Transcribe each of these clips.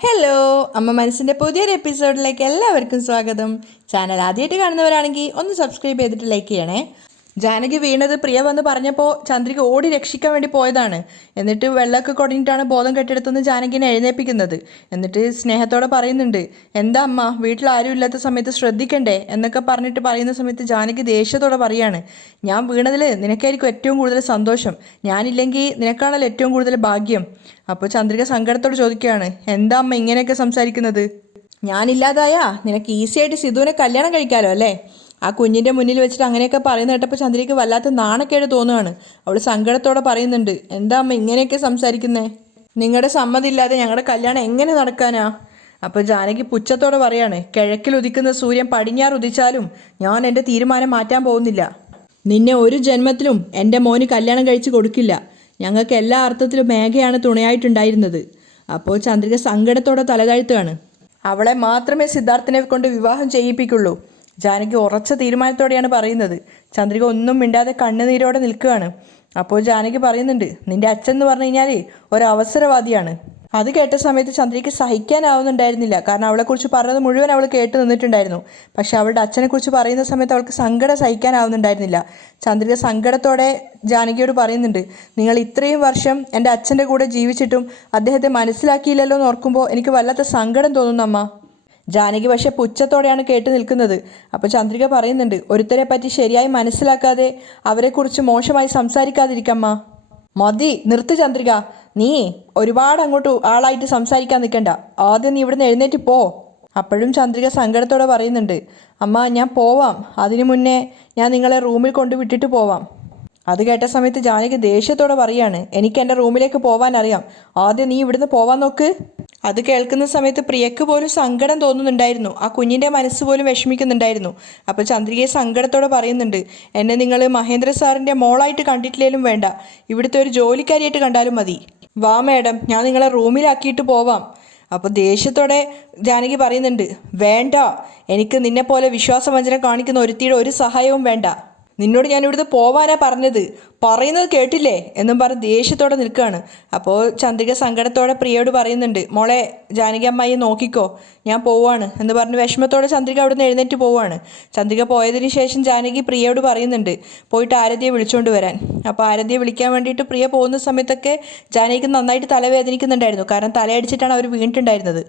Hello, അമ്മ മനസ്സിൻ്റെ പുതിയൊരു എപ്പിസോഡിലേക്ക് എല്ലാവർക്കും സ്വാഗതം. ചാനൽ ആദ്യമായിട്ട് കാണുന്നവരാണെങ്കിൽ ഒന്ന് സബ്സ്ക്രൈബ് ചെയ്തിട്ട് ലൈക്ക് ചെയ്യണേ. ജാനകി വീണത് പ്രിയ വന്ന് പറഞ്ഞപ്പോൾ ചന്ദ്രിക ഓടി രക്ഷിക്കാൻ വേണ്ടി പോയതാണ്. എന്നിട്ട് വെള്ളമൊക്കെ കുടഞ്ഞിട്ടാണ് ബോധം കെട്ടിടത്തുനിന്ന് ജാനകിനെ എഴുന്നേൽപ്പിക്കുന്നത്. എന്നിട്ട് സ്നേഹത്തോടെ പറയുന്നുണ്ട്, എന്താ അമ്മ വീട്ടിൽ ആരും ഇല്ലാത്ത സമയത്ത് ശ്രദ്ധിക്കണ്ടേ എന്നൊക്കെ പറഞ്ഞിട്ട് പറയുന്ന സമയത്ത് ജാനകി ദേഷ്യത്തോടെ പറയാണ്, ഞാൻ വീണതിൽ നിനക്കായിരിക്കും ഏറ്റവും കൂടുതൽ സന്തോഷം, ഞാനില്ലെങ്കിൽ നിനക്കാണല്ലോ ഏറ്റവും കൂടുതൽ ഭാഗ്യം. അപ്പോൾ ചന്ദ്രിക സങ്കടത്തോട് ചോദിക്കുകയാണ്, എന്താ അമ്മ ഇങ്ങനെയൊക്കെ സംസാരിക്കുന്നത്? ഞാനില്ലാതായാ നിനക്ക് ഈസിയായിട്ട് സിധുവിനെ കല്യാണം കഴിക്കാമല്ലോ അല്ലേ? ആ കുഞ്ഞിൻ്റെ മുന്നിൽ വെച്ചിട്ട് അങ്ങനെയൊക്കെ പറയുന്ന കേട്ടപ്പോൾ ചന്ദ്രികയ്ക്ക് വല്ലാത്ത നാണക്കേട് തോന്നുകയാണ്. അവൾ സങ്കടത്തോടെ പറയുന്നുണ്ട്, എന്താ അമ്മ ഇങ്ങനെയൊക്കെ സംസാരിക്കുന്നേ? നിങ്ങളുടെ സമ്മതമില്ലാതെ ഞങ്ങളുടെ കല്യാണം എങ്ങനെ നടക്കാനാ? അപ്പോൾ ജാനകി പുച്ഛത്തോടെ പറയാണ്, കിഴക്കിൽ ഉദിക്കുന്ന സൂര്യൻ പടിഞ്ഞാറ് ഉദിച്ചാലും ഞാൻ എൻ്റെ തീരുമാനം മാറ്റാൻ പോകുന്നില്ല. നിന്നെ ഒരു ജന്മത്തിലും എൻ്റെ മോന് കല്യാണം കഴിച്ച് കൊടുക്കില്ല. ഞങ്ങൾക്ക് എല്ലാ അർത്ഥത്തിലും മേഘയാണ് തുണയായിട്ടുണ്ടായിരുന്നത്. അപ്പോൾ ചന്ദ്രിക സങ്കടത്തോടെ തലതാഴ്ത്തുകയാണ്. അവളെ മാത്രമേ സിദ്ധാർത്ഥനെ കൊണ്ട് വിവാഹം ചെയ്യിപ്പിക്കുള്ളൂ. ജാനകി ഉറച്ച തീരുമാനത്തോടെയാണ് പറയുന്നത്. ചന്ദ്രിക ഒന്നും മിണ്ടാതെ കണ്ണുനീരോടെ നിൽക്കുകയാണ്. അപ്പോൾ ജാനകി പറയുന്നുണ്ട്, നിന്റെ അച്ഛൻ എന്ന് പറഞ്ഞു കഴിഞ്ഞാൽ ഒരു അവസരവാദിയാണ്. അത് കേട്ട സമയത്ത് ചന്ദ്രികയ്ക്ക് സഹിക്കാനാവുന്നുണ്ടായിരുന്നില്ല. കാരണം അവളെക്കുറിച്ച് പറഞ്ഞത് മുഴുവൻ അവൾ കേട്ട് നിന്നിട്ടുണ്ടായിരുന്നു. പക്ഷെ അവളുടെ അച്ഛനെക്കുറിച്ച് പറയുന്ന സമയത്ത് അവൾക്ക് സങ്കടം സഹിക്കാനാവുന്നുണ്ടായിരുന്നില്ല. ചന്ദ്രിക സങ്കടത്തോടെ ജാനകിയോട് പറയുന്നുണ്ട്, നിങ്ങൾ ഇത്രയും വർഷം എൻ്റെ അച്ഛൻ്റെ കൂടെ ജീവിച്ചിട്ടും അദ്ദേഹത്തെ മനസ്സിലാക്കിയില്ലല്ലോ എന്ന് ഓർക്കുമ്പോൾ എനിക്ക് വല്ലാത്ത സങ്കടം തോന്നുന്നു അമ്മ. ജാനകി പക്ഷെ പുച്ഛത്തോടെയാണ് കേട്ട് നിൽക്കുന്നത്. അപ്പോൾ ചന്ദ്രിക പറയുന്നുണ്ട്, ഒരുത്തരെ പറ്റി ശരിയായി മനസ്സിലാക്കാതെ അവരെക്കുറിച്ച് മോശമായി സംസാരിക്കാതിരിക്കമ്മ. മതി, നിർത്ത് ചന്ദ്രിക. നീ ഒരുപാട് അങ്ങോട്ട് ആളായിട്ട് സംസാരിക്കാൻ നിൽക്കണ്ട. ആദ്യം നീ ഇവിടുന്ന് എഴുന്നേറ്റ് പോ. അപ്പോഴും ചന്ദ്രിക സങ്കടത്തോടെ പറയുന്നുണ്ട്, അമ്മ ഞാൻ പോവാം, അതിനു മുന്നേ ഞാൻ നിങ്ങളെ റൂമിൽ കൊണ്ട് വിട്ടിട്ട് പോവാം. അത് കേട്ട സമയത്ത് ജാനകി ദേഷ്യത്തോടെ പറയാണ്, എനിക്ക് എൻ്റെ റൂമിലേക്ക് പോവാൻ അറിയാം, ആദ്യം നീ ഇവിടുന്ന് പോവാൻ നോക്ക്. അത് കേൾക്കുന്ന സമയത്ത് പ്രിയക്ക് പോലും സങ്കടം തോന്നുന്നുണ്ടായിരുന്നു. ആ കുഞ്ഞിൻ്റെ മനസ്സ് പോലും വിഷമിക്കുന്നുണ്ടായിരുന്നു. അപ്പോൾ ചന്ദ്രികയെ സങ്കടത്തോടെ പറയുന്നുണ്ട്, എന്നെ നിങ്ങൾ മഹേന്ദ്ര സാറിൻ്റെ മോളായിട്ട് കണ്ടിട്ടില്ലേലും വേണ്ട, ഇവിടുത്തെ ഒരു ജോലിക്കാരിയായിട്ട് കണ്ടാലും മതി. വാ മേഡം, ഞാൻ നിങ്ങളെ റൂമിലാക്കിയിട്ട് പോവാം. അപ്പോൾ ദേഷ്യത്തോടെ ജാനകി പറയുന്നുണ്ട്, വേണ്ട, എനിക്ക് നിന്നെപ്പോലെ വിശ്വാസവഞ്ചന കാണിക്കുന്ന ഒരുത്തിയുടെ ഒരു സഹായവും വേണ്ട. നിന്നോട് ഞാൻ ഇവിടുന്ന് പോവാനാ പറഞ്ഞത്, പറയുന്നത് കേട്ടില്ലേ എന്നും പറഞ്ഞ് ദേഷ്യത്തോടെ നിൽക്കുകയാണ്. അപ്പോൾ ചന്ദ്രിക സങ്കടത്തോടെ പ്രിയയോട് പറയുന്നുണ്ട്, മോളെ ജാനകി അമ്മായി നോക്കിക്കോ, ഞാൻ പോവാണ് എന്ന് പറഞ്ഞ് വിഷമത്തോടെ ചന്ദ്രിക അവിടുന്ന് എഴുന്നേറ്റ് പോവാണ്. ചന്ദ്രിക പോയതിന് ശേഷം ജാനകി പ്രിയയോട് പറയുന്നുണ്ട്, പോയിട്ട് ആരതിയെ വിളിച്ചുകൊണ്ട് വരാൻ. അപ്പോൾ ആരതിയെ വിളിക്കാൻ വേണ്ടിയിട്ട് പ്രിയ പോകുന്ന സമയത്തൊക്കെ ജാനകിക്ക് നന്നായിട്ട് തലവേദനിക്കുന്നുണ്ടായിരുന്നു. കാരണം തലയടിച്ചിട്ടാണ് അവർ വീണിട്ടുണ്ടായിരുന്നത്.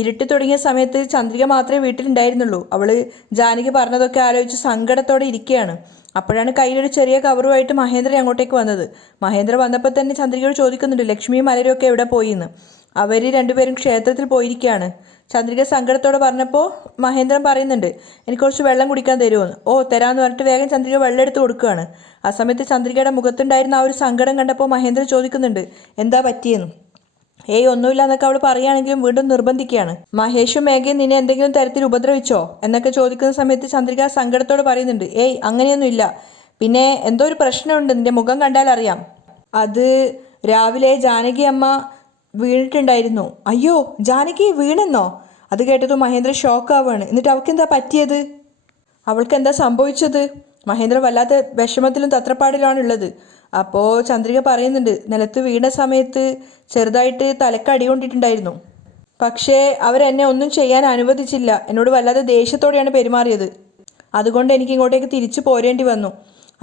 ഇരുട്ടി തുടങ്ങിയ സമയത്ത് ചന്ദ്രിക മാത്രമേ വീട്ടിലുണ്ടായിരുന്നുള്ളൂ. അവൾ ജാനകി പറഞ്ഞതൊക്കെ ആലോചിച്ച് സങ്കടത്തോടെ ഇരിക്കുകയാണ്. അപ്പോഴാണ് കയ്യിലൊരു ചെറിയ കവറുമായിട്ട് മഹേന്ദ്രൻ അങ്ങോട്ടേക്ക് വന്നത്. മഹേന്ദ്ര വന്നപ്പോൾ തന്നെ ചന്ദ്രികയോട് ചോദിക്കുന്നുണ്ട്, ലക്ഷ്മിയും മലരും ഒക്കെ എവിടെ പോയിന്ന്. അവർ രണ്ടുപേരും ക്ഷേത്രത്തിൽ പോയിരിക്കുകയാണ്. ചന്ദ്രിക സങ്കടത്തോടെ പറഞ്ഞപ്പോൾ മഹേന്ദ്രൻ പറയുന്നുണ്ട്, എനിക്ക് കുറച്ച് വെള്ളം കുടിക്കാൻ തരുമോന്ന്. ഓ തരാമെന്ന് പറഞ്ഞിട്ട് വേഗം ചന്ദ്രിക വെള്ളം എടുത്ത് കൊടുക്കുകയാണ്. ആ സമയത്ത് ചന്ദ്രികയുടെ മുഖത്തുണ്ടായിരുന്ന ആ ഒരു സങ്കടം കണ്ടപ്പോൾ മഹേന്ദ്രൻ ചോദിക്കുന്നുണ്ട്, എന്താ പറ്റിയെന്ന്. ഏയ് ഒന്നുമില്ല എന്നൊക്കെ അവൾ പറയുകയാണെങ്കിലും വീണ്ടും നിർബന്ധിക്കുകയാണ്. മഹേഷും മേഘയും നിന്നെ എന്തെങ്കിലും തരത്തിൽ ഉപദ്രവിച്ചോ എന്നൊക്കെ ചോദിക്കുന്ന സമയത്ത് ചന്ദ്രിക സങ്കടത്തോട് പറയുന്നുണ്ട്, ഏയ് അങ്ങനെയൊന്നുമില്ല, പിന്നെ എന്തോ ഒരു പ്രശ്നമുണ്ട്, നിന്റെ മുഖം കണ്ടാൽ അറിയാം. അത് രാവിലെ ജാനകി അമ്മ വീണിട്ടുണ്ടായിരുന്നു. അയ്യോ, ജാനകി വീണെന്നോ? അത് കേട്ടത് മഹേന്ദ്ര ഷോക്കാവാണ്. എന്നിട്ട് അവൾക്ക് എന്താ പറ്റിയത്? അവൾക്ക് എന്താ സംഭവിച്ചത്? മഹേന്ദ്ര വല്ലാത്ത വിഷമത്തിലും തത്രപ്പാടിലാണുള്ളത്. അപ്പോൾ ചന്ദ്രിക പറയുന്നുണ്ട്, നിലത്ത് വീണ സമയത്ത് ചെറുതായിട്ട് തലക്ക് അടി കൊണ്ടിട്ടുണ്ടായിരുന്നു. പക്ഷേ അവരെന്നെ ഒന്നും ചെയ്യാൻ അനുവദിച്ചില്ല. എന്നോട് വല്ലാതെ ദേഷ്യത്തോടെയാണ് പെരുമാറിയത്. അതുകൊണ്ട് എനിക്ക് ഇങ്ങോട്ടേക്ക് തിരിച്ചു പോരേണ്ടി വന്നു.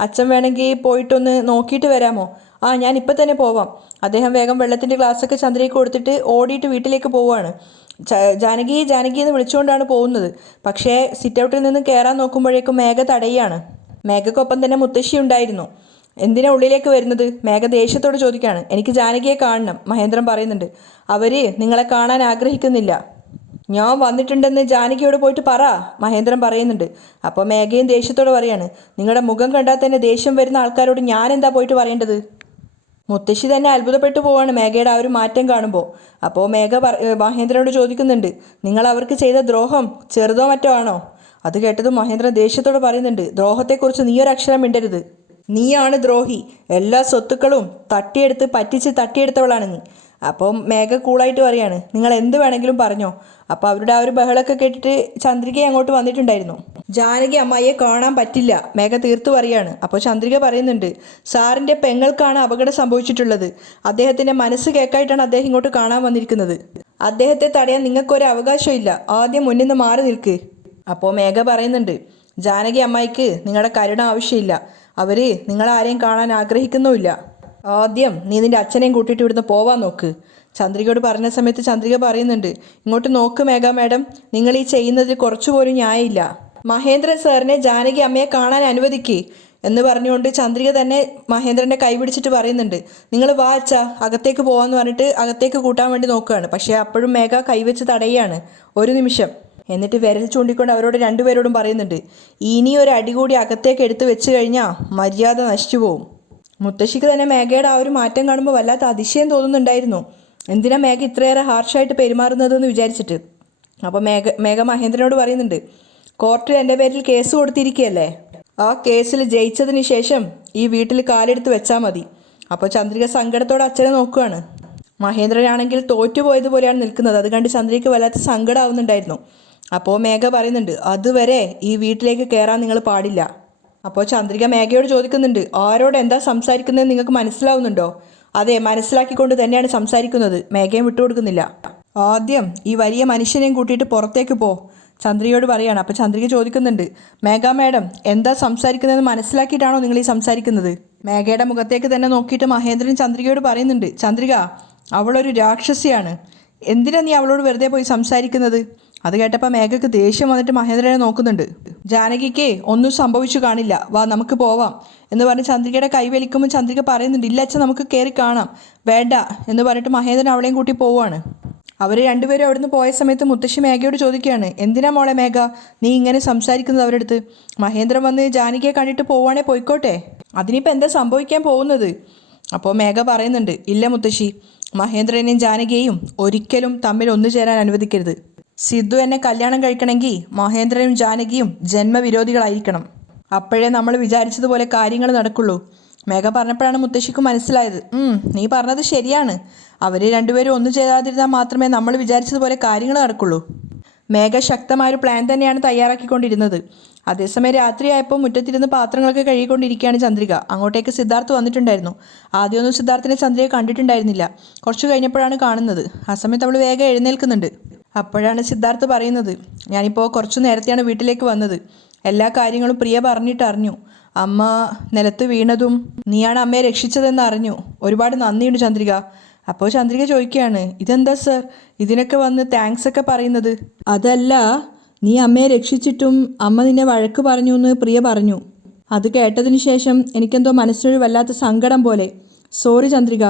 അച്ഛൻ വേണമെങ്കിൽ പോയിട്ടൊന്ന് നോക്കിയിട്ട് വരാമോ? ആ ഞാൻ ഇപ്പം തന്നെ പോവാം. അദ്ദേഹം വേഗം വെള്ളത്തിൻ്റെ ഗ്ലാസ്സൊക്കെ ചന്ദ്രയ്ക്ക് കൊടുത്തിട്ട് ഓടിയിട്ട് വീട്ടിലേക്ക് പോവുകയാണ്. ജാനകി ജാനകി എന്ന് വിളിച്ചുകൊണ്ടാണ് പോകുന്നത്. പക്ഷേ സിറ്റ് ഔട്ടിൽ നിന്ന് കയറാൻ നോക്കുമ്പോഴേക്കും മേഘ തടയുകയാണ്. മേഘക്കൊപ്പം തന്നെ മുത്തശ്ശി ഉണ്ടായിരുന്നു. എന്തിനാ ഉള്ളിലേക്ക് വരുന്നത്? മേഘ ദേഷ്യത്തോട് ചോദിക്കുകയാണ്. എനിക്ക് ജാനകിയെ കാണണം, മഹേന്ദ്രൻ പറയുന്നുണ്ട്. അവർ നിങ്ങളെ കാണാൻ ആഗ്രഹിക്കുന്നില്ല. ഞാൻ വന്നിട്ടുണ്ടെന്ന് ജാനകിയോട് പോയിട്ട് പറ, മഹേന്ദ്രൻ പറയുന്നുണ്ട്. അപ്പോൾ മേഘയും ദേഷ്യത്തോട് പറയാണ്, നിങ്ങളുടെ മുഖം കണ്ടാൽ തന്നെ ദേഷ്യം വരുന്ന ആൾക്കാരോട് ഞാൻ എന്താ പോയിട്ട് പറയേണ്ടത്? മുത്തശ്ശി തന്നെ അത്ഭുതപ്പെട്ടു പോവാണ് മേഘയുടെ ആ ഒരു മാറ്റം കാണുമ്പോൾ. അപ്പോൾ മേഘ മഹേന്ദ്രനോട് ചോദിക്കുന്നുണ്ട്, നിങ്ങൾ അവർക്ക് ചെയ്ത ദ്രോഹം ചെറുതോ മറ്റോ ആണോ? അത് കേട്ടതും മഹേന്ദ്രൻ ദേഷ്യത്തോട് പറയുന്നുണ്ട്, ദ്രോഹത്തെക്കുറിച്ച് നീ ഒരു അക്ഷരം മിണ്ടരുത്. നീയാണ് ദ്രോഹി, എല്ലാ സ്വത്തുക്കളും തട്ടിയെടുത്തവളാണ് നീ. അപ്പം മേഘ കൂളായിട്ട് പറയാണ്, നിങ്ങൾ എന്ത് വേണമെങ്കിലും പറഞ്ഞോ. അപ്പോൾ അവരുടെ ആ ഒരു ബഹളമൊക്കെ കേട്ടിട്ട് ചന്ദ്രിക അങ്ങോട്ട് വന്നിട്ടുണ്ടായിരുന്നു. ജാനകി അമ്മായിയെ കാണാൻ പറ്റില്ല, മേഘ തീർത്തു പറയാണ്. അപ്പോൾ ചന്ദ്രിക പറയുന്നുണ്ട്, സാറിൻ്റെ പെങ്ങൾക്കാണ് അപകടം സംഭവിച്ചിട്ടുള്ളത്. അദ്ദേഹത്തിൻ്റെ മനസ്സ് കേൾക്കായിട്ടാണ് അദ്ദേഹം ഇങ്ങോട്ട് കാണാൻ വന്നിരിക്കുന്നത്. അദ്ദേഹത്തെ തടയാൻ നിങ്ങൾക്കൊരു അവകാശമില്ല, ആദ്യം മുന്നിൽ നിന്ന് മാറി നിൽക്ക്. അപ്പോൾ മേഘ പറയുന്നുണ്ട്, ജാനകി അമ്മായിക്ക് നിങ്ങളുടെ കരുണ ആവശ്യമില്ല, അവർ നിങ്ങളാരെയും കാണാൻ ആഗ്രഹിക്കുന്നുമില്ല. ആദ്യം നീ നിൻ്റെ അച്ഛനെയും കൂട്ടിയിട്ട് ഇവിടുന്ന് പോവാൻ നോക്ക്. ചന്ദ്രികയോട് പറഞ്ഞ സമയത്ത് ചന്ദ്രിക പറയുന്നുണ്ട്, ഇങ്ങോട്ട് നോക്ക് മേഘ മാഡം, നിങ്ങൾ ഈ ചെയ്യുന്നതിൽ കുറച്ചുപോലും ന്യായമില്ല. മഹേന്ദ്രൻ സാറിനെ ജാനകി അമ്മയെ കാണാൻ അനുവദിക്ക് എന്ന് പറഞ്ഞുകൊണ്ട് ചന്ദ്രിക തന്നെ മഹേന്ദ്രൻ്റെ കൈ പിടിച്ചിട്ട് പറയുന്നുണ്ട്, നിങ്ങൾ വാ അച്ഛാ, അകത്തേക്ക് പോകാമെന്ന് പറഞ്ഞിട്ട് അകത്തേക്ക് കൂട്ടാൻ വേണ്ടി നോക്കുകയാണ്. പക്ഷേ അപ്പോഴും മേഘ കൈവച്ച് തടയുകയാണ്. ഒരു നിമിഷം. എന്നിട്ട് വിരൽ ചൂണ്ടിക്കൊണ്ട് അവരോട് രണ്ടുപേരോടും പറയുന്നുണ്ട്, ഇനി ഒരു അടി കൂടി അകത്തേക്ക് എടുത്ത് വെച്ച് കഴിഞ്ഞാൽ മര്യാദ നശിച്ചു പോവും. മുത്തശ്ശിക്ക് തന്നെ മേഘയുടെ ആ ഒരു മാറ്റം കാണുമ്പോൾ വല്ലാത്ത അതിശയം തോന്നുന്നുണ്ടായിരുന്നു. എന്തിനാ മേഘ ഇത്രയേറെ ഹാർഷായിട്ട് പെരുമാറുന്നതെന്ന് വിചാരിച്ചിട്ട്. അപ്പോൾ മേഘ മഹേന്ദ്രനോട് പറയുന്നുണ്ട്, കോർട്ടിൽ എൻ്റെ പേരിൽ കേസ് കൊടുത്തിരിക്കുകയല്ലേ, ആ കേസിൽ ജയിച്ചതിന് ശേഷം ഈ വീട്ടിൽ കാലെടുത്ത് വെച്ചാൽ മതി. അപ്പോൾ ചന്ദ്രിക സങ്കടത്തോടെ അച്ഛനെ നോക്കുകയാണ്. മഹേന്ദ്രനാണെങ്കിൽ തോറ്റുപോയതുപോലെയാണ് നിൽക്കുന്നത്. അത് കണ്ട് ചന്ദ്രികയ്ക്ക് വല്ലാത്ത സങ്കടമാവുന്നുണ്ടായിരുന്നു. അപ്പോൾ മേഘ പറയുന്നുണ്ട്, അതുവരെ ഈ വീട്ടിലേക്ക് കയറാൻ നിങ്ങൾ പാടില്ല. അപ്പോൾ ചന്ദ്രിക മേഘയോട് ചോദിക്കുന്നുണ്ട്, ആരോട് എന്താ സംസാരിക്കുന്നത് നിങ്ങൾക്ക് മനസ്സിലാവുന്നുണ്ടോ? അതെ, മനസ്സിലാക്കിക്കൊണ്ട് തന്നെയാണ് സംസാരിക്കുന്നത്. മേഘയും വിട്ടുകൊടുക്കുന്നില്ല. ആദ്യം ഈ വലിയ മനുഷ്യനെയും കൂട്ടിയിട്ട് പുറത്തേക്ക് പോ, ചന്ദ്രികയോട് പറയാണ്. അപ്പോൾ ചന്ദ്രിക ചോദിക്കുന്നുണ്ട്, മേഘ മാഡം എന്താ സംസാരിക്കുന്നതെന്ന് മനസ്സിലാക്കിയിട്ടാണോ നിങ്ങൾ ഈ സംസാരിക്കുന്നത്? മേഘയുടെ മുഖത്തേക്ക് തന്നെ നോക്കിയിട്ട് മഹേന്ദ്രൻ ചന്ദ്രികയോട് പറയുന്നുണ്ട്, ചന്ദ്രിക അവളൊരു രാക്ഷസിയാണ്, എന്തിനാ നീ അവളോട് വെറുതെ പോയി സംസാരിക്കുന്നത്? അത് കേട്ടപ്പോൾ മേഘയ്ക്ക് ദേഷ്യം വന്നിട്ട് മഹേന്ദ്രനെ നോക്കുന്നുണ്ട്. ജാനകിക്ക് ഒന്നും സംഭവിച്ചു കാണില്ല, വാ നമുക്ക് പോവാം എന്ന് പറഞ്ഞ് ചന്ദ്രികയുടെ കൈ വലിക്കുമ്പോൾ ചന്ദ്രിക പറയുന്നുണ്ട്, ഇല്ല അച്ഛൻ നമുക്ക് കയറി കാണാം. വേണ്ട എന്ന് പറഞ്ഞിട്ട് മഹേന്ദ്രൻ അവളെയും കൂട്ടി പോവുകയാണ്. അവർ രണ്ടുപേരും അവിടുന്ന് പോയ സമയത്ത് മുത്തശ്ശി മേഘയോട് ചോദിക്കുകയാണ്, എന്തിനാ മോളെ മേഘ നീ ഇങ്ങനെ സംസാരിക്കുന്നത് അവരുടെ അടുത്ത്? മഹേന്ദ്രൻ വന്ന് ജാനകിയെ കണ്ടിട്ട് പോവുകയാണെ പോയിക്കോട്ടെ, അതിനിപ്പോൾ എന്താ സംഭവിക്കാൻ പോകുന്നത്? അപ്പോൾ മേഘ പറയുന്നുണ്ട്, ഇല്ല മുത്തശ്ശി, മഹേന്ദ്രനെയും ജാനകിയെയും ഒരിക്കലും തമ്മിൽ ഒന്നു ചേരാൻ അനുവദിക്കരുത്. സിദ്ധു എന്നെ കല്യാണം കഴിക്കണമെങ്കിൽ മഹേന്ദ്രനും ജാനകിയും ജന്മവിരോധികളായിരിക്കണം, അപ്പോഴേ നമ്മൾ വിചാരിച്ചതുപോലെ കാര്യങ്ങൾ നടക്കുള്ളൂ. മേഘ പറഞ്ഞപ്പോഴാണ് മുത്തശ്ശിക്ക് മനസ്സിലായത്, നീ പറഞ്ഞത് ശരിയാണ്, അവർ രണ്ടുപേരും ഒന്നു ചേരാതിരുന്നാൽ മാത്രമേ നമ്മൾ വിചാരിച്ചതുപോലെ കാര്യങ്ങൾ നടക്കുള്ളൂ. മേഘ ശക്തമായൊരു പ്ലാൻ തന്നെയാണ് തയ്യാറാക്കിക്കൊണ്ടിരുന്നത്. അതേസമയം രാത്രിയായപ്പോൾ മുറ്റത്തിരുന്ന് പാത്രങ്ങളൊക്കെ കഴുകിക്കൊണ്ടിരിക്കുകയാണ് ചന്ദ്രിക. അങ്ങോട്ടേക്ക് സിദ്ധാർത്ഥ് വന്നിട്ടുണ്ടായിരുന്നു. ആദ്യമൊന്നും സിദ്ധാർത്ഥിനെ ചന്ദ്രിക കണ്ടിട്ടുണ്ടായിരുന്നില്ല. കുറച്ച് കഴിഞ്ഞപ്പോഴാണ് കാണുന്നത്. ആ സമയത്ത് അവൾ വേഗം എഴുന്നേൽക്കുന്നുണ്ട്. അപ്പോഴാണ് സിദ്ധാർത്ഥ് പറയുന്നത്, ഞാനിപ്പോൾ കുറച്ചു നേരത്തെയാണ് വീട്ടിലേക്ക് വന്നത്. എല്ലാ കാര്യങ്ങളും പ്രിയ പറഞ്ഞിട്ടറിഞ്ഞു. അമ്മ നിലത്ത് വീണതും നീയാണ് അമ്മയെ രക്ഷിച്ചതെന്ന് അറിഞ്ഞു. ഒരുപാട് നന്ദിയുണ്ട് ചന്ദ്രിക. അപ്പോൾ ചന്ദ്രിക ചോദിക്കുകയാണ്, ഇതെന്താ സർ ഇതിനൊക്കെ വന്ന് താങ്ക്സ് ഒക്കെ പറയുന്നത്? അതല്ല, നീ അമ്മയെ രക്ഷിച്ചിട്ടും അമ്മ നിന്നെ വഴക്ക് പറഞ്ഞു എന്ന് പ്രിയ പറഞ്ഞു. അത് കേട്ടതിന് ശേഷം എനിക്കെന്തോ മനസ്സിനൊരു വല്ലാത്ത സങ്കടം പോലെ. സോറി ചന്ദ്രിക.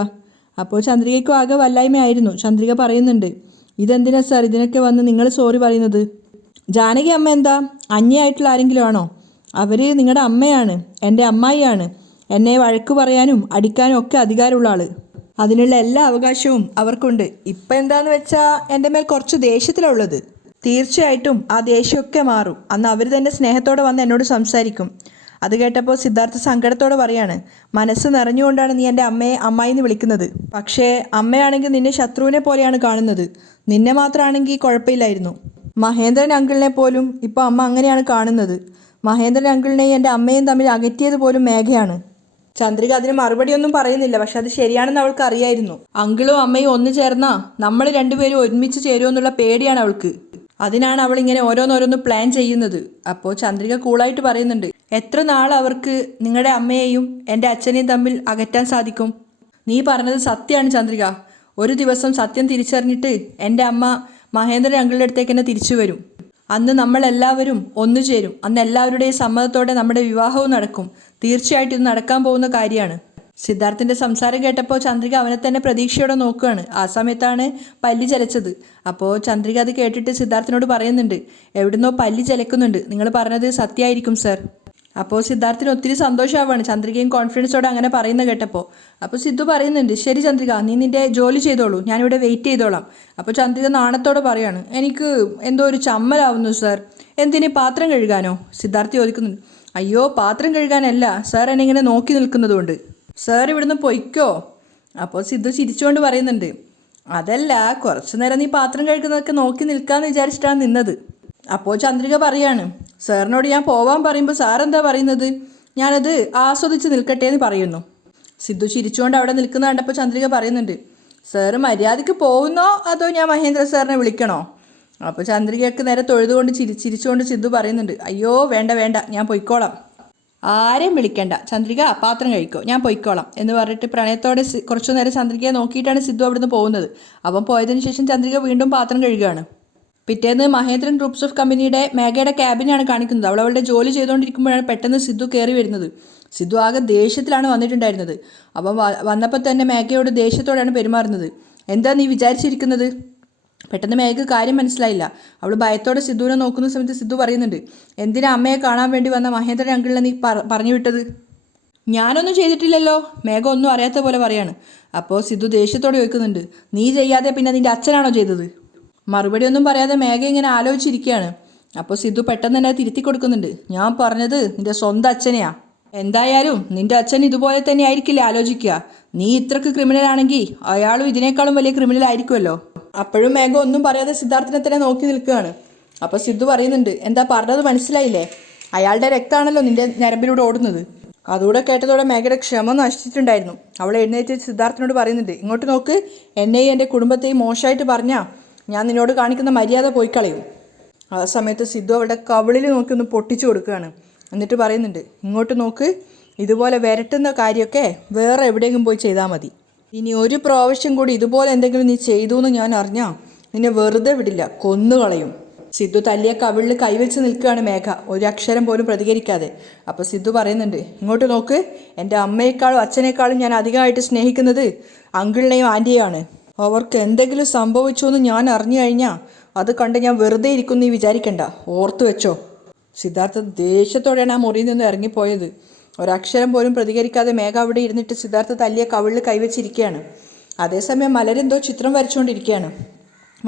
അപ്പോൾ ചന്ദ്രികയ്ക്കും ആകെ വല്ലായ്മയായിരുന്നു. ചന്ദ്രിക പറയുന്നുണ്ട്, ഇതെന്തിനാ സാർ ഇതിനൊക്കെ വന്ന് നിങ്ങൾ സോറി പറയുന്നത്? ജാനകി അമ്മ എന്താ അന്യായിട്ടുള്ള ആരെങ്കിലും ആണോ? അവർ നിങ്ങളുടെ അമ്മയാണ്, എൻ്റെ അമ്മായിയാണ്. എന്നെ വഴക്ക് പറയാനും അടിക്കാനും ഒക്കെ അധികാരമുള്ള ആൾ. അതിനുള്ള എല്ലാ അവകാശവും അവർക്കുണ്ട്. ഇപ്പം എന്താണെന്ന് വെച്ചാൽ എൻ്റെ മേൽ കുറച്ച് ദേഷ്യത്തിലുള്ളത്. തീർച്ചയായിട്ടും ആ ദേഷ്യമൊക്കെ മാറും. അന്ന് അവർ തന്നെ സ്നേഹത്തോടെ വന്ന് എന്നോട് സംസാരിക്കും. അത് കേട്ടപ്പോൾ സിദ്ധാർത്ഥ സങ്കടത്തോടെ പറയാണ്, മനസ്സ് നിറഞ്ഞുകൊണ്ടാണ് നീ എൻ്റെ അമ്മയെ അമ്മായിന്ന് വിളിക്കുന്നത്. പക്ഷേ അമ്മയാണെങ്കിൽ നിന്നെ ശത്രുവിനെ പോലെയാണ് കാണുന്നത്. നിന്നെ മാത്രമാണെങ്കിൽ കുഴപ്പമില്ലായിരുന്നു. മഹേന്ദ്രൻ അങ്കിളിനെ പോലും ഇപ്പോൾ അമ്മ അങ്ങനെയാണ് കാണുന്നത്. മഹേന്ദ്രൻ അങ്കിളിനെയും എൻ്റെ അമ്മയും തമ്മിൽ അകറ്റിയത് പോലും മേഘയാണ്. ചന്ദ്രിക അതിന് മറുപടിയൊന്നും പറയുന്നില്ല. പക്ഷെ അത് ശരിയാണെന്ന് അവൾക്ക് അറിയായിരുന്നു. അങ്കിളും അമ്മയും ഒന്നു ചേർന്നാ നമ്മൾ രണ്ടുപേരും ഒരുമിച്ച് ചേരുമെന്നുള്ള പേടിയാണ് അവൾക്ക്. അതിനാണ് അവൾ ഇങ്ങനെ ഓരോന്നോരോന്ന് പ്ലാൻ ചെയ്യുന്നത്. അപ്പോൾ ചന്ദ്രിക കൂളായിട്ട് പറയുന്നുണ്ട്, എത്ര നാൾ അവർക്ക് നിങ്ങളുടെ അമ്മയെയും എൻ്റെ അച്ഛനെയും തമ്മിൽ അകറ്റാൻ സാധിക്കും? നീ പറഞ്ഞത് സത്യമാണ് ചന്ദ്രിക. ഒരു ദിവസം സത്യം തിരിച്ചറിഞ്ഞിട്ട് എൻ്റെ അമ്മ മഹേന്ദ്രൻ അങ്കിളുടെ അടുത്തേക്ക് തന്നെ തിരിച്ചു വരും. അന്ന് നമ്മളെല്ലാവരും ഒന്നു ചേരും. അന്ന് എല്ലാവരുടെയും സമ്മതത്തോടെ നമ്മുടെ വിവാഹവും നടക്കും. തീർച്ചയായിട്ടും ഇത് നടക്കാൻ പോകുന്ന കാര്യമാണ്. സിദ്ധാർത്ഥിൻ്റെ സംസാരം കേട്ടപ്പോൾ ചന്ദ്രിക അവനെ തന്നെ പ്രതീക്ഷയോടെ നോക്കുകയാണ്. ആ സമയത്താണ് പല്ലി ചലച്ചത്. അപ്പോൾ ചന്ദ്രിക അത് കേട്ടിട്ട് സിദ്ധാർത്ഥിനോട് പറയുന്നുണ്ട്, എവിടുന്നോ പല്ലി ചലക്കുന്നുണ്ട്, നിങ്ങൾ പറഞ്ഞത് സത്യമായിരിക്കും സർ. അപ്പോൾ സിദ്ധാർത്ഥിന് ഒത്തിരി സന്തോഷമാവാണ് ചന്ദ്രികയും കോൺഫിഡൻസോടെ അങ്ങനെ പറയുന്നത് കേട്ടപ്പോൾ. അപ്പോൾ സിദ്ധു പറയുന്നുണ്ട്, ശരി ചന്ദ്രിക, നീ നിൻ്റെ ജോലി ചെയ്തോളൂ, ഞാനിവിടെ വെയിറ്റ് ചെയ്തോളാം. അപ്പോൾ ചന്ദ്രിക നാണത്തോടെ പറയാണ്, എനിക്ക് എന്തോ ഒരു ചമ്മലാവുന്നു സർ. എന്തിന്, പാത്രം കഴുകാനോ? സിദ്ധാർത്ഥ് ചോദിക്കുന്നുണ്ട്. അയ്യോ പാത്രം കഴുകാനല്ല, സാർ എന്നെ ഇങ്ങനെ നോക്കി നിൽക്കുന്നതുകൊണ്ട്. സാർ ഇവിടുന്ന് പൊയ്ക്കോ. അപ്പോൾ സിദ്ധു ചിരിച്ചുകൊണ്ട് പറയുന്നുണ്ട്, അതല്ല, കുറച്ചു നേരം നീ പാത്രം കഴുകുന്നതൊക്കെ നോക്കി നിൽക്കാമെന്ന് വിചാരിച്ചിട്ടാണ് നിന്നത്. അപ്പോൾ ചന്ദ്രിക പറയാണ്, സാറിനോട് ഞാൻ പോവാൻ പറയുമ്പോൾ സാർ എന്താ പറയുന്നത്? ഞാനത് ആസ്വദിച്ച് നിൽക്കട്ടെ എന്ന് പറയുന്നു. സിദ്ധു ചിരിച്ചുകൊണ്ട് അവിടെ നിൽക്കുന്ന കണ്ടപ്പോൾ ചന്ദ്രിക പറയുന്നുണ്ട്, സാറ് മര്യാദയ്ക്ക് പോകുന്നോ അതോ ഞാൻ മഹേന്ദ്ര സാറിനെ വിളിക്കണോ? അപ്പോൾ ചന്ദ്രികയ്ക്ക് നേരെ തൊഴുതുകൊണ്ട് ചിരിച്ചുകൊണ്ട് സിദ്ധു പറയുന്നുണ്ട്, അയ്യോ വേണ്ട വേണ്ട, ഞാൻ പൊയ്ക്കോളാം. ആരെയും വിളിക്കണ്ട, ചന്ദ്രിക പാത്രം കഴിക്കോ, ഞാൻ പൊയ്ക്കോളാം എന്ന് പറഞ്ഞിട്ട് പ്രണയത്തോടെ കുറച്ചു നേരം ചന്ദ്രികയെ നോക്കിയിട്ടാണ് സിദ്ധു അവിടുന്ന് പോകുന്നത്. അപ്പം പോയതിനു ശേഷം ചന്ദ്രിക വീണ്ടും പാത്രം കഴുകുകയാണ്. പിറ്റേന്ന് മഹേന്ദ്രൻ ഗ്രൂപ്പ്സ് ഓഫ് കമ്പനിയുടെ മേഘയുടെ ക്യാബിനാണ് കാണിക്കുന്നത്. അവളുടെ ജോലി ചെയ്തുകൊണ്ടിരിക്കുമ്പോഴാണ് പെട്ടെന്ന് സിദ്ധു കയറി വരുന്നത്. സിദ്ധു ആകെ ദേഷ്യത്തിലാണ് വന്നിട്ടുണ്ടായിരുന്നത്. അപ്പം വന്നപ്പോൾ തന്നെ മേഘയോട് ദേഷ്യത്തോടെയാണ് പെരുമാറുന്നത്. എന്താ നീ വിചാരിച്ചിരിക്കുന്നത്? പെട്ടെന്ന് മേഘക്ക് കാര്യം മനസ്സിലായില്ല. അവൾ ഭയത്തോടെ സിദ്ധുവിനെ നോക്കുന്ന സമയത്ത് സിദ്ധു പറയുന്നുണ്ട്, എന്തിനാ അമ്മയെ കാണാൻ വേണ്ടി വന്ന മഹേന്ദ്രൻ അങ്കിളിനെ നീ പറഞ്ഞു വിട്ടത്? ഞാനൊന്നും ചെയ്തിട്ടില്ലല്ലോ, മേഘ ഒന്നും അറിയാത്ത പോലെ പറയാണ്. അപ്പോൾ സിദ്ധു ദേഷ്യത്തോടെ ചോദിക്കുന്നുണ്ട്, നീ ചെയ്യാതെ പിന്നെ നിൻ്റെ അച്ഛനാണോ ചെയ്തത്? മറുപടി ഒന്നും പറയാതെ മേഘ ഇങ്ങനെ ആലോചിച്ചിരിക്കുകയാണ്. അപ്പോൾ സിദ്ധു പെട്ടെന്ന് തന്നെ തിരുത്തി കൊടുക്കുന്നുണ്ട്, ഞാൻ പറഞ്ഞത് നിൻ്റെ സ്വന്തം അച്ഛനെയാ. എന്തായാലും നിൻ്റെ അച്ഛൻ ഇതുപോലെ തന്നെ ആയിരിക്കില്ലേ ആലോചിക്കുക. നീ ഇത്രക്ക് ക്രിമിനൽ ആണെങ്കിൽ അയാളും ഇതിനേക്കാളും വലിയ ക്രിമിനൽ ആയിരിക്കുമല്ലോ. അപ്പോഴും മേഘ ഒന്നും പറയാതെ സിദ്ധാർത്ഥിനെ തന്നെ നോക്കി നിൽക്കുകയാണ്. അപ്പോൾ സിദ്ധു പറയുന്നുണ്ട്, എന്താ പറഞ്ഞത് മനസ്സിലായില്ലേ? അയാളുടെ രക്തമാണല്ലോ നിൻ്റെ ഞരമ്പിലൂടെ ഓടുന്നത്. അതുകൂടെ കേട്ടതോടെ മേഘയുടെ ക്ഷമ നശിച്ചിട്ടുണ്ടായിരുന്നു. അവൾ എഴുന്നേറ്റ് സിദ്ധാർത്ഥിനോട് പറയുന്നുണ്ട്, ഇങ്ങോട്ട് നോക്ക്, എന്നെയും എൻ്റെ കുടുംബത്തെയും മോശമായിട്ട് പറഞ്ഞാൽ ഞാൻ നിന്നോട് കാണിക്കുന്ന മര്യാദ പോയി കളയും. ആ സമയത്ത് സിദ്ധു അവളുടെ കവിളിൽ നോക്കി ഒന്ന് പൊട്ടിച്ചു കൊടുക്കുകയാണ്. എന്നിട്ട് പറയുന്നുണ്ട്, ഇങ്ങോട്ട് നോക്ക്, ഇതുപോലെ വരട്ടുന്ന കാര്യമൊക്കെ വേറെ എവിടെയെങ്കിലും പോയി ചെയ്താൽ മതി. ഇനി ഒരു പ്രാവശ്യം കൂടി ഇതുപോലെ എന്തെങ്കിലും നീ ചെയ്തു എന്ന് ഞാൻ അറിഞ്ഞാൽ നിന്നെ വെറുതെ വിടില്ല, കൊന്നുകളയും. സിദ്ധു തല്ലിയ കവിളിൽ കൈവച്ച് നിൽക്കുകയാണ് മേഘ, ഒരു അക്ഷരം പോലും പ്രതികരിക്കാതെ. അപ്പോൾ സിദ്ധു പറയുന്നുണ്ട്, ഇങ്ങോട്ട് നോക്ക്, എൻ്റെ അമ്മയെക്കാളും അച്ഛനേക്കാളും ഞാൻ അധികമായിട്ട് സ്നേഹിക്കുന്നത് അങ്കിളിനെയും ആൻറ്റിയെയാണ്. അവർക്ക് എന്തെങ്കിലും സംഭവിച്ചു എന്ന് ഞാൻ അറിഞ്ഞു കഴിഞ്ഞാൽ അത് കണ്ട് ഞാൻ വെറുതെ ഇരിക്കും നീ വിചാരിക്കണ്ട, ഓർത്തു വെച്ചോ. സിദ്ധാർത്ഥ ദേഷ്യത്തോടെയാണ് ആ മുറിയിൽ നിന്ന് ഇറങ്ങിപ്പോയത്. ഒരക്ഷരം പോലും പ്രതികരിക്കാതെ മേഘ അവിടെ ഇരുന്നിട്ട് സിദ്ധാർത്ഥ തല്ലിയ കവിളിൽ കൈവച്ചിരിക്കുകയാണ്. അതേസമയം മലരെന്തോ ചിത്രം വരച്ചുകൊണ്ടിരിക്കുകയാണ്.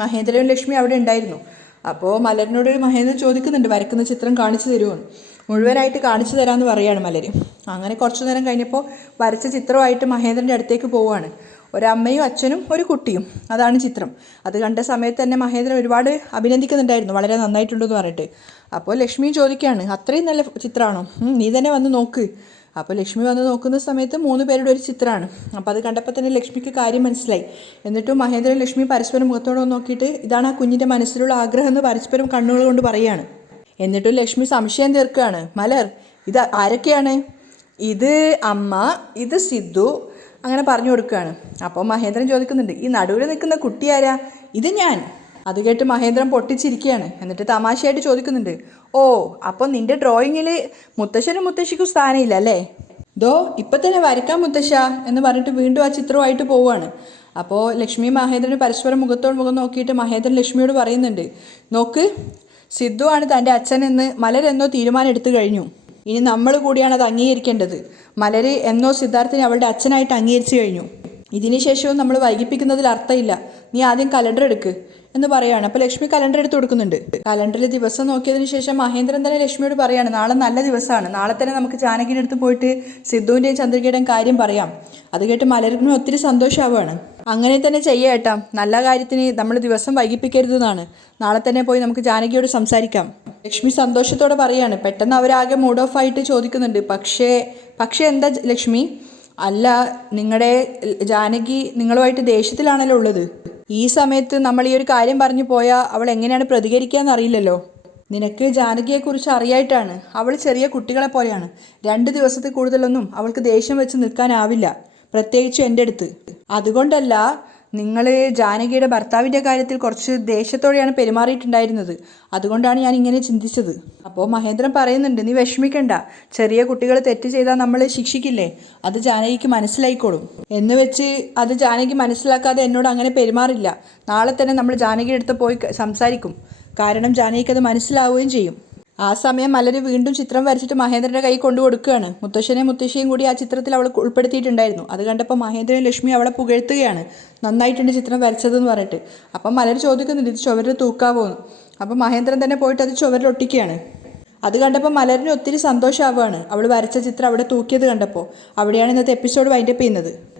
മഹേന്ദ്രനും ലക്ഷ്മി അവിടെ ഉണ്ടായിരുന്നു. അപ്പോൾ മലരിനോട് മഹേന്ദ്രൻ ചോദിക്കുന്നുണ്ട്, വരക്കുന്ന ചിത്രം കാണിച്ചു തരുമോ? മുഴുവനായിട്ട് കാണിച്ചു തരാമെന്ന് പറയുകയാണ് മലർ. അങ്ങനെ കുറച്ചു നേരം കഴിഞ്ഞപ്പോൾ വരച്ച ചിത്രമായിട്ട് മഹേന്ദ്രൻ്റെ അടുത്തേക്ക് പോവുകയാണ്. ഒരമ്മയും അച്ഛനും ഒരു കുട്ടിയും, അതാണ് ചിത്രം. അത് കണ്ട സമയത്ത് തന്നെ മഹേന്ദ്രൻ ഒരുപാട് അഭിനന്ദിക്കുന്നുണ്ടായിരുന്നു, വളരെ നന്നായിട്ടുണ്ടെന്ന് പറഞ്ഞിട്ട്. അപ്പോൾ ലക്ഷ്മിയും ചോദിക്കുകയാണ്, അത്രയും നല്ല ചിത്രമാണോ? നീ തന്നെ വന്ന് നോക്ക്. അപ്പോൾ ലക്ഷ്മി വന്ന് നോക്കുന്ന സമയത്ത് 3 പേരുടെ ഒരു ചിത്രമാണ്. അപ്പോൾ അത് കണ്ടപ്പോൾ തന്നെ ലക്ഷ്മിക്ക് കാര്യം മനസ്സിലായി. എന്നിട്ടും മഹേന്ദ്രൻ ലക്ഷ്മി പരസ്പരം മുഖത്തോടെ നോക്കിയിട്ട് ഇതാണ് ആ കുഞ്ഞിൻ്റെ മനസ്സിലുള്ള ആഗ്രഹം എന്ന് പരസ്പരം കണ്ണുകൾ കൊണ്ട് പറയുകയാണ്. എന്നിട്ടും ലക്ഷ്മി സംശയം തീർക്കുകയാണ്, മലർ ഇത് ആരൊക്കെയാണ്? ഇത് അമ്മ, ഇത് സിദ്ധു, അങ്ങനെ പറഞ്ഞു കൊടുക്കുകയാണ്. അപ്പോൾ മഹേന്ദ്രൻ ചോദിക്കുന്നുണ്ട്, ഈ നടുവിൽ നിൽക്കുന്ന കുട്ടി ആരാ? ഇത് ഞാൻ. അത് കേട്ട് മഹേന്ദ്രൻ പൊട്ടിച്ചിരിക്കുകയാണ്. എന്നിട്ട് തമാശയായിട്ട് ചോദിക്കുന്നുണ്ട്, ഓ അപ്പോൾ നിൻ്റെ ഡ്രോയിങ്ങിൽ മുത്തശ്ശനും മുത്തശ്ശിക്കും സ്ഥാനമില്ല അല്ലേ? ദോ ഇപ്പം തന്നെ വരയ്ക്കാൻ മുത്തശ്ശ എന്ന് പറഞ്ഞിട്ട് വീണ്ടും ആ ചിത്രമായിട്ട് പോവുകയാണ്. അപ്പോൾ ലക്ഷ്മി മഹേന്ദ്രന് പരസ്പരം മുഖത്തോട് മുഖം നോക്കിയിട്ട് മഹേന്ദ്രൻ ലക്ഷ്മിയോട് പറയുന്നുണ്ട്, നോക്ക്, സിദ്ധു ആണ് തൻ്റെ അച്ഛനെന്ന് മലരെന്നോ തീരുമാനം എടുത്തു കഴിഞ്ഞു. ഇനി നമ്മൾ കൂടിയാണ് അത് അംഗീകരിക്കേണ്ടത്. മലർ എന്നോ സിദ്ധാർത്ഥിനെ അവളുടെ അച്ഛനായിട്ട് അംഗീകരിച്ചു കഴിഞ്ഞു. ഇതിന് ശേഷവും നമ്മൾ വൈകിപ്പിക്കുന്നതിൽ അർത്ഥമില്ല. നീ ആദ്യം കലണ്ടർ എടുക്ക് എന്ന് പറയുകയാണ്. അപ്പോൾ ലക്ഷ്മി കലണ്ടർ എടുത്ത് കൊടുക്കുന്നുണ്ട്. കലണ്ടറിൽ ദിവസം നോക്കിയതിന് ശേഷം മഹേന്ദ്രൻ തന്നെ ലക്ഷ്മിയോട് പറയുകയാണ്, നാളെ നല്ല ദിവസമാണ്, നാളെ തന്നെ നമുക്ക് ജാനകിയുടെ അടുത്ത് പോയിട്ട് സിദ്ധുവിൻ്റെയും ചന്ദ്രികയുടെയും കാര്യം പറയാം. അത് കേട്ട് മലരിനും ഒത്തിരി സന്തോഷമാവുകയാണ്. അങ്ങനെ തന്നെ ചെയ്യേട്ടാ, നല്ല കാര്യത്തിന് നമ്മൾ ദിവസം വൈകിപ്പിക്കരുതെന്നാണ്. നാളെ തന്നെ പോയി നമുക്ക് ജാനകിയോട് സംസാരിക്കാം. ലക്ഷ്മി സന്തോഷത്തോടെ പറയാണ്. പെട്ടെന്ന് അവരാകെ മൂഡ് ഓഫ് ആയിട്ട് ചോദിക്കുന്നുണ്ട്, പക്ഷേ എന്താ ലക്ഷ്മി? അല്ല, നിങ്ങളുടെ ജാനകി നിങ്ങളുമായിട്ട് ദേഷ്യത്തിലാണല്ലോ ഉള്ളത്. ഈ സമയത്ത് നമ്മൾ ഈ ഒരു കാര്യം പറഞ്ഞു പോയാൽ അവൾ എങ്ങനെയാണ് പ്രതികരിക്കുക എന്നറിയില്ലല്ലോ. നിനക്ക് ജാനകിയെക്കുറിച്ച് അറിയായിട്ടാണ്. അവൾ ചെറിയ കുട്ടികളെ പോലെയാണ്. 2 ദിവസത്തിൽ കൂടുതലൊന്നും അവൾക്ക് ദേഷ്യം വെച്ച് നിൽക്കാനാവില്ല, പ്രത്യേകിച്ച് എൻ്റെ അടുത്ത്. അതുകൊണ്ടല്ല, നിങ്ങൾ ജാനകിയുടെ ഭർത്താവിൻ്റെ കാര്യത്തിൽ കുറച്ച് ദേഷ്യത്തോടെയാണ് പെരുമാറിയിട്ടുണ്ടായിരുന്നത്. അതുകൊണ്ടാണ് ഞാൻ ഇങ്ങനെ ചിന്തിച്ചത്. അപ്പോൾ മഹേന്ദ്രൻ പറയുന്നുണ്ട്, നീ വിഷമിക്കണ്ട, ചെറിയ കുട്ടികൾ തെറ്റ് ചെയ്താൽ നമ്മൾ ശിക്ഷിക്കില്ലേ, അത് ജാനകിക്ക് മനസ്സിലായിക്കോളും. എന്ന് വെച്ച് അത് ജാനകി മനസ്സിലാക്കാതെ എന്നോട് അങ്ങനെ പെരുമാറില്ല. നാളെ തന്നെ നമ്മൾ ജാനകിയുടെ അടുത്ത് പോയി സംസാരിക്കും. കാരണം ജാനകിക്ക് അത് മനസ്സിലാവുകയും ചെയ്യും. ആ സമയം മലര് വീണ്ടും ചിത്രം വരച്ചിട്ട് മഹേന്ദ്രൻ്റെ കൈ കൊണ്ടു കൊടുക്കുകയാണ്. മുത്തശ്ശനെയും മുത്തശ്ശിയും കൂടി ആ ചിത്രത്തിൽ അവൾ ഉൾപ്പെടുത്തിയിട്ടുണ്ടായിരുന്നു. അത് കണ്ടപ്പോൾ മഹേന്ദ്രൻ ലക്ഷ്മി അവളെ പുകഴ്ത്തുകയാണ്, നന്നായിട്ടുണ്ട് ചിത്രം വരച്ചതെന്ന് പറഞ്ഞിട്ട്. അപ്പം മലര് ചോദിക്കുന്നുണ്ട്, ഇത് ചുവരിൽ തൂക്കാവോ എന്ന്. അപ്പം മഹേന്ദ്രൻ തന്നെ പോയിട്ട് അത് ചുവരിൽ ഒട്ടിക്കുകയാണ്. അത് കണ്ടപ്പോൾ മലരിന് ഒത്തിരി സന്തോഷമാവുകയാണ്. അവൾ വരച്ച ചിത്രം അവിടെ തൂക്കിയത് കണ്ടപ്പോൾ. അവിടെയാണ് ഇന്നത്തെ എപ്പിസോഡ് വൈൻഡപ്പ് ചെയ്യുന്നത്.